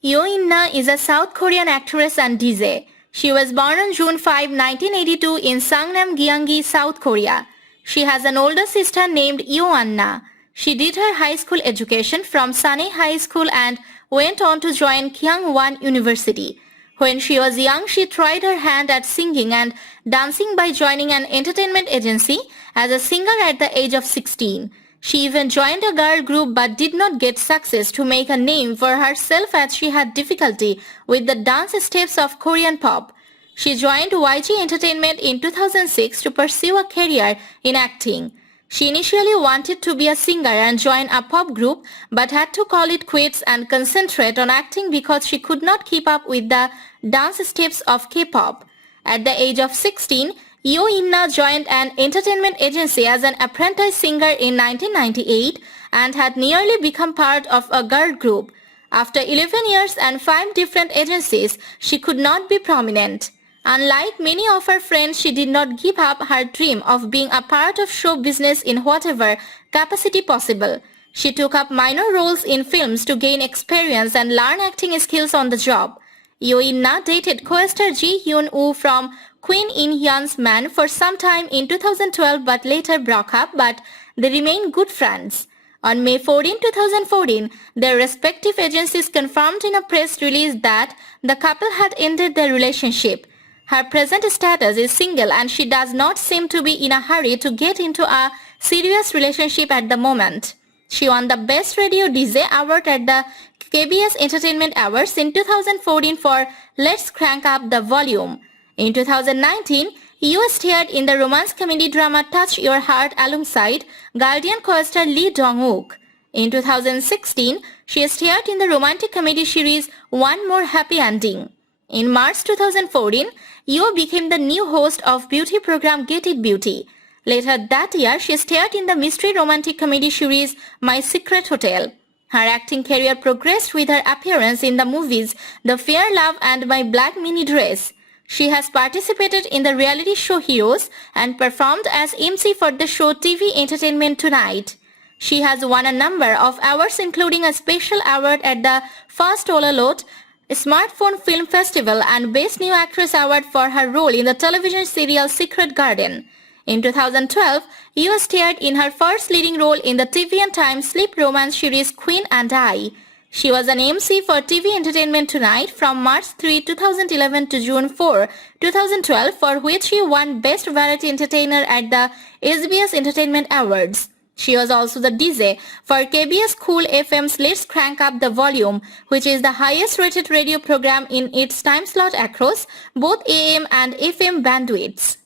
Yoo In-na is a South Korean actress and DJ. She was born on June 5, 1982 in Seongnam, Gyeonggi, South Korea. She has an older sister named Yoo An-na. She did her high school education from Sunae High School and went on to join Kyungwon University. When she was young, she tried her hand at singing and dancing by joining an entertainment agency as a singer at the age of 16. She even joined a girl group but did not get success to make a name for herself as she had difficulty with the dance steps of Korean pop. She joined YG Entertainment in 2006 to pursue a career in acting. She initially wanted to be a singer and join a pop group but had to call it quits and concentrate on acting because she could not keep up with the dance steps of K-pop. At the age of 16, Yoo In-na joined an entertainment agency as an apprentice singer in 1998 and had nearly become part of a girl group. After 11 years and 5 different agencies, she could not be prominent. Unlike many of her friends, she did not give up her dream of being a part of show business in whatever capacity possible. She took up minor roles in films to gain experience and learn acting skills on the job. Yoo In-na dated co-star Ji Hyun-woo from Queen In-hyun's Man for some time in 2012 but later broke up, but they remain good friends. On May 14, 2014, their respective agencies confirmed in a press release that the couple had ended their relationship. Her present status is single and she does not seem to be in a hurry to get into a serious relationship at the moment. She won the Best Radio DJ Award at the KBS Entertainment Awards in 2014 for Let's Crank Up the Volume. In 2019, Yoo starred in the romance comedy drama Touch Your Heart alongside Guardian co-star Lee Dong-wook. In 2016, she starred in the romantic comedy series One More Happy Ending. In March 2014, Yoo became the new host of beauty program Get It Beauty. Later that year, she starred in the mystery romantic comedy series My Secret Hotel. Her acting career progressed with her appearance in the movies The Fair Love and My Black Mini Dress. She has participated in the reality show Heroes and performed as MC for the show TV Entertainment Tonight. She has won a number of awards including a special award at the First Olalot Smartphone Film Festival and Best New Actress Award for her role in the television serial Secret Garden. In 2012, Yoo starred in her first leading role in the TV and Time sleep romance series Queen and I. She was an MC for TV Entertainment Tonight from March 3, 2011 to June 4, 2012, for which she won Best Variety Entertainer at the SBS Entertainment Awards. She was also the DJ for KBS Cool FM's Let's Crank Up the Volume, which is the highest rated radio program in its time slot across both AM and FM bandwidths.